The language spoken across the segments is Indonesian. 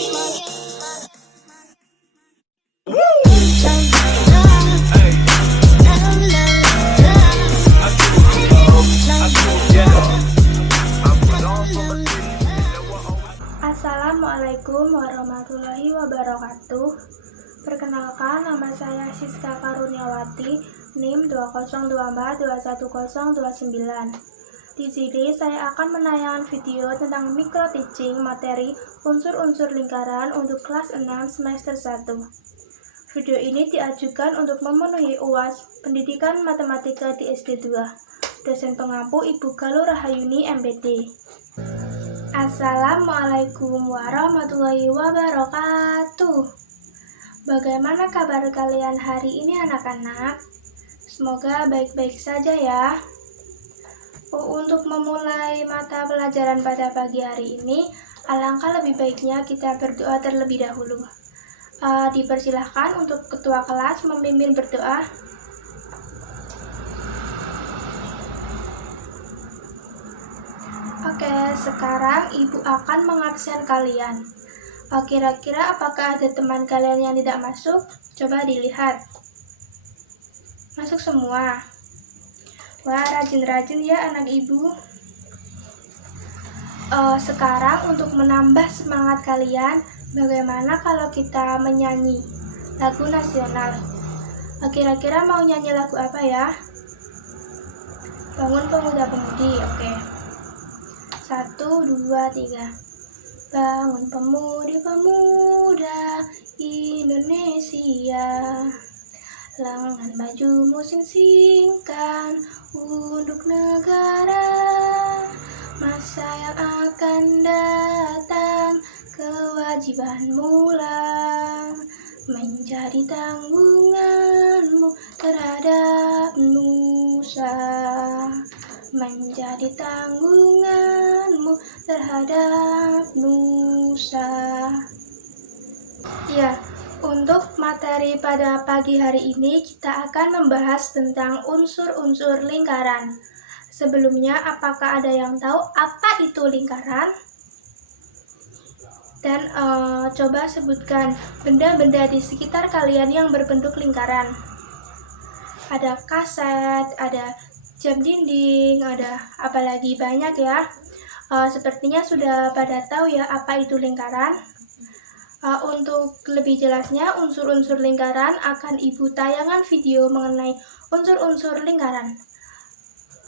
Assalamualaikum warahmatullahi wabarakatuh. Perkenalkan, nama saya Siska Karuniawati, NIM 202421029. Di sini saya akan menayangkan video tentang micro teaching materi unsur-unsur lingkaran untuk kelas 6 semester 1. Video ini diajukan untuk memenuhi UAS Pendidikan Matematika di SD 2. Dosen pengampu Ibu Galuh Rahayuni, MPD. Assalamualaikum warahmatullahi wabarakatuh. Bagaimana kabar kalian hari ini anak-anak? Semoga baik-baik saja ya. Untuk memulai mata pelajaran pada pagi hari ini, alangkah lebih baiknya kita berdoa terlebih dahulu. Dipersilahkan untuk ketua kelas memimpin berdoa. Oke, sekarang Ibu akan mengabsen kalian. Kira-kira apakah ada teman kalian yang tidak masuk? Coba dilihat. Masuk semua. Wah, rajin-rajin ya anak Ibu. Sekarang untuk menambah semangat kalian, bagaimana kalau kita menyanyi lagu nasional? Kira-kira mau nyanyi lagu apa ya? Bangun Pemuda Pemudi, oke. 1, 2, 3. Bangun pemuda-pemuda Indonesia, lengan bajumu sing-singkan untuk negara. Masa yang akan datang, kewajiban mula menjadi tanggunganmu terhadap nusa. Menjadi tanggunganmu terhadap nusa. Ya, untuk materi pada pagi hari ini kita akan membahas tentang unsur-unsur lingkaran. Sebelumnya, apakah ada yang tahu apa itu lingkaran? Dan coba sebutkan benda-benda di sekitar kalian yang berbentuk lingkaran. Ada kaset, ada jam dinding, ada apalagi banyak ya. Sepertinya sudah pada tahu ya apa itu lingkaran. Untuk lebih jelasnya, unsur-unsur lingkaran akan Ibu tayangkan video mengenai unsur-unsur lingkaran.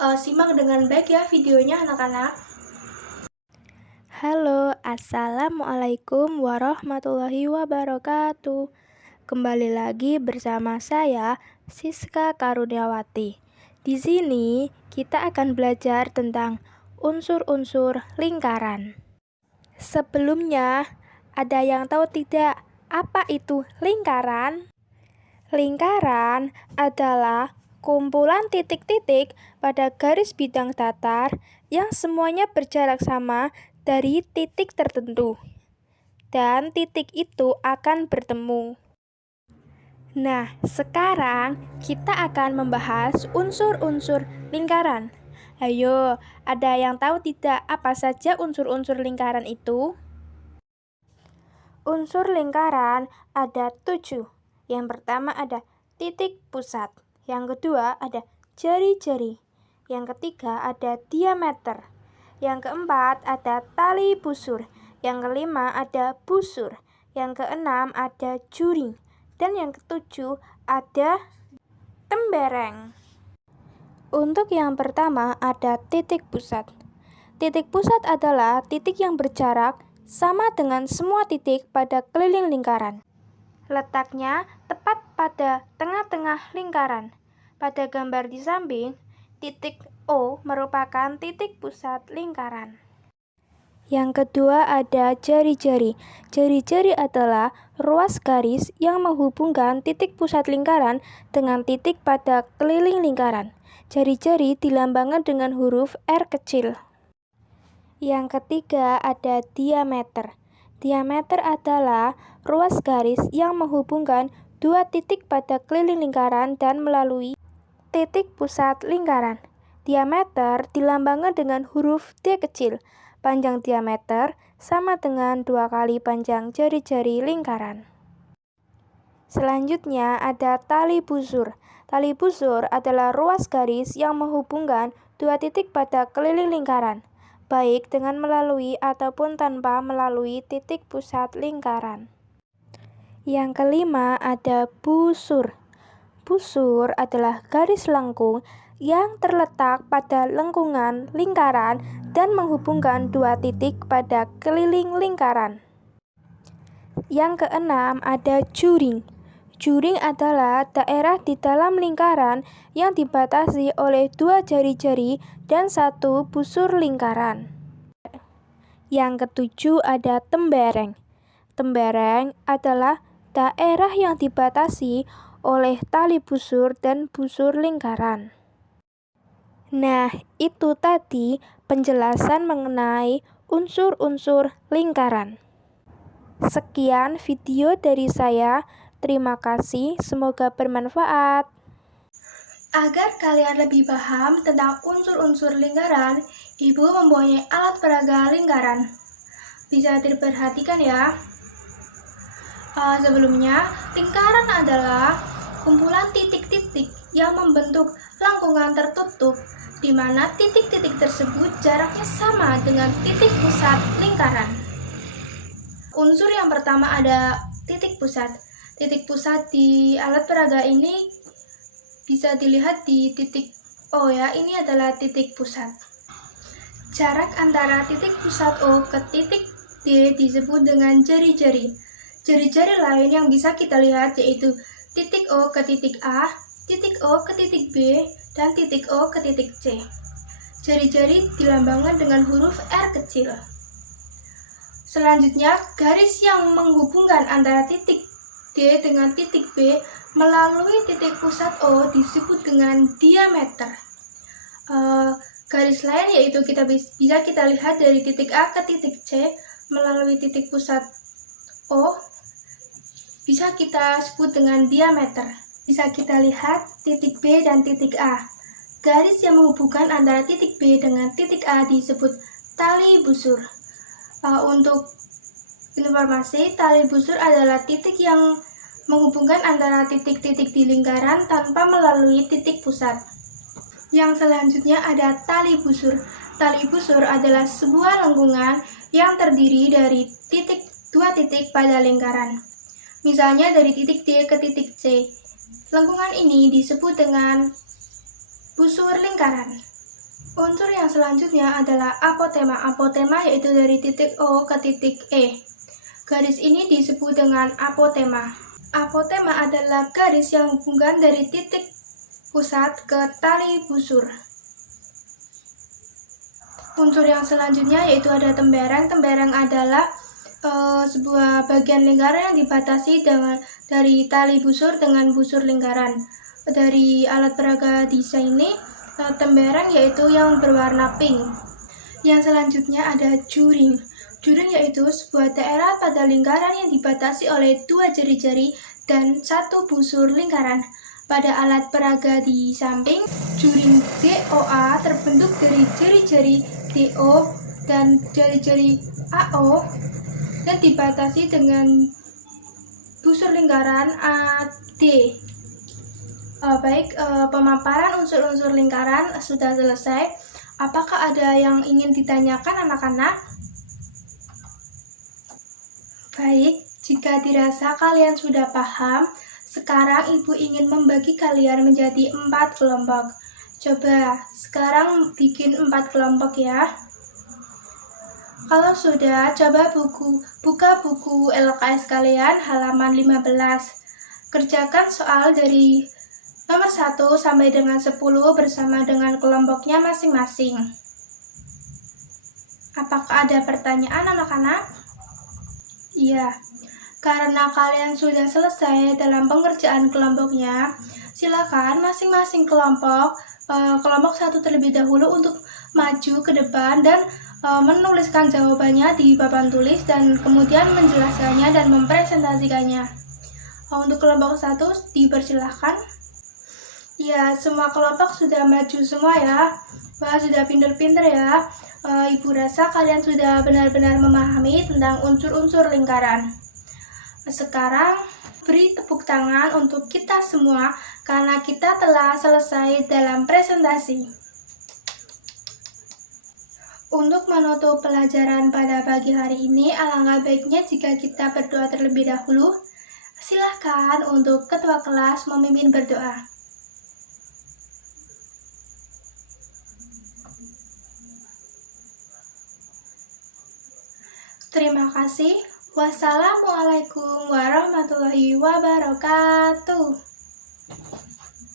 Simak dengan baik ya videonya anak-anak. Halo, assalamualaikum warahmatullahi wabarakatuh. Kembali lagi bersama saya, Siska Karuniawati. Di sini kita akan belajar tentang unsur-unsur lingkaran. Sebelumnya, ada yang tahu tidak apa itu lingkaran? Lingkaran adalah kumpulan titik-titik pada garis bidang datar yang semuanya berjarak sama dari titik tertentu, dan titik itu akan bertemu. Nah, sekarang kita akan membahas unsur-unsur lingkaran. Ayo, ada yang tahu tidak apa saja unsur-unsur lingkaran itu? Unsur lingkaran ada 7. Yang pertama ada titik pusat. Yang kedua ada jari-jari. Yang ketiga ada diameter. Yang keempat ada tali busur. Yang kelima ada busur. Yang keenam ada juring. Dan yang ketujuh ada tembereng. Untuk yang pertama ada titik pusat. Titik pusat adalah titik yang berjarak sama dengan semua titik pada keliling lingkaran. Letaknya tepat pada tengah-tengah lingkaran. Pada gambar di samping, titik O merupakan titik pusat lingkaran. Yang kedua ada jari-jari. Jari-jari adalah ruas garis yang menghubungkan titik pusat lingkaran dengan titik pada keliling lingkaran. Jari-jari dilambangkan dengan huruf R kecil. Yang ketiga ada diameter. Diameter adalah ruas garis yang menghubungkan dua titik pada keliling lingkaran dan melalui titik pusat lingkaran. Diameter dilambangkan dengan huruf D kecil. Panjang diameter sama dengan 2 kali panjang jari-jari lingkaran. Selanjutnya ada tali busur. Tali busur adalah ruas garis yang menghubungkan 2 titik pada keliling lingkaran, baik dengan melalui ataupun tanpa melalui titik pusat lingkaran. Yang kelima ada busur. Busur adalah garis lengkung yang terletak pada lengkungan lingkaran dan menghubungkan 2 titik pada keliling lingkaran. Yang keenam ada juring. Juring adalah daerah di dalam lingkaran yang dibatasi oleh 2 jari-jari dan 1 busur lingkaran. Yang ketujuh ada tembereng. Tembereng adalah daerah yang dibatasi oleh tali busur dan busur lingkaran. Nah, itu tadi penjelasan mengenai unsur-unsur lingkaran. Sekian video dari saya. Terima kasih, semoga bermanfaat. Agar kalian lebih paham tentang unsur-unsur lingkaran, Ibu mempunyai alat peraga lingkaran. Bisa diperhatikan ya. Sebelumnya, lingkaran adalah kumpulan titik-titik yang membentuk lengkungan tertutup, di mana titik-titik tersebut jaraknya sama dengan titik pusat lingkaran. Unsur yang pertama ada titik pusat. Titik pusat di alat peraga ini bisa dilihat di titik O ya, ini adalah titik pusat. Jarak antara titik pusat O ke titik D disebut dengan jari-jari. Jari-jari lain yang bisa kita lihat yaitu titik O ke titik A, titik O ke titik B, dan titik O ke titik C. Jari-jari dilambangkan dengan huruf R kecil. Selanjutnya, garis yang menghubungkan antara titik D dengan titik B melalui titik pusat O disebut dengan diameter. Garis lain yaitu bisa kita lihat dari titik A ke titik C melalui titik pusat O bisa kita sebut dengan diameter. Bisa kita lihat titik B dan titik A. Garis yang menghubungkan antara titik B dengan titik A disebut tali busur. Untuk informasi, tali busur adalah titik yang menghubungkan antara titik-titik di lingkaran tanpa melalui titik pusat. Yang selanjutnya ada tali busur. Tali busur adalah sebuah lengkungan yang terdiri dari dua titik pada lingkaran. Misalnya dari titik D ke titik C. Lengkungan ini disebut dengan busur lingkaran. Unsur yang selanjutnya adalah apotema. Apotema yaitu dari titik O ke titik E. Garis ini disebut dengan apotema. Apotema adalah garis yang menghubungkan dari titik pusat ke tali busur. Unsur yang selanjutnya yaitu ada tembereng. Tembereng adalah sebuah bagian lingkaran yang dibatasi dari tali busur dengan busur lingkaran. Dari alat peraga di sini, tembereng yaitu yang berwarna pink. Yang selanjutnya ada juring. Juring yaitu sebuah daerah pada lingkaran yang dibatasi oleh 2 jari-jari dan 1 busur lingkaran. Pada alat peraga di samping, juring DOA terbentuk dari jari-jari DO dan jari-jari AO dan dibatasi dengan busur lingkaran AD. Pemaparan unsur-unsur lingkaran sudah selesai. Apakah ada yang ingin ditanyakan anak-anak? Baik, jika dirasa kalian sudah paham, sekarang Ibu ingin membagi kalian menjadi 4 kelompok. Coba sekarang bikin 4 kelompok ya. Kalau sudah, coba buka buku LKS kalian halaman 15. Kerjakan soal dari nomor 1 sampai dengan 10 bersama dengan kelompoknya masing-masing. Apakah ada pertanyaan anak-anak? Iya, karena kalian sudah selesai dalam pengerjaan kelompoknya, silakan masing-masing kelompok 1 terlebih dahulu untuk maju ke depan dan menuliskan jawabannya di papan tulis dan kemudian menjelaskannya dan mempresentasikannya. Untuk kelompok 1 dipersilahkan. Ya, semua kelompok sudah maju semua ya. Wah, sudah pinter-pinter ya. Ibu rasa kalian sudah benar-benar memahami tentang unsur-unsur lingkaran. Sekarang, beri tepuk tangan untuk kita semua karena kita telah selesai dalam presentasi. Untuk menutup pelajaran pada pagi hari ini, alangkah baiknya jika kita berdoa terlebih dahulu. Silakan untuk ketua kelas memimpin berdoa. Terima kasih. Wassalamualaikum warahmatullahi wabarakatuh.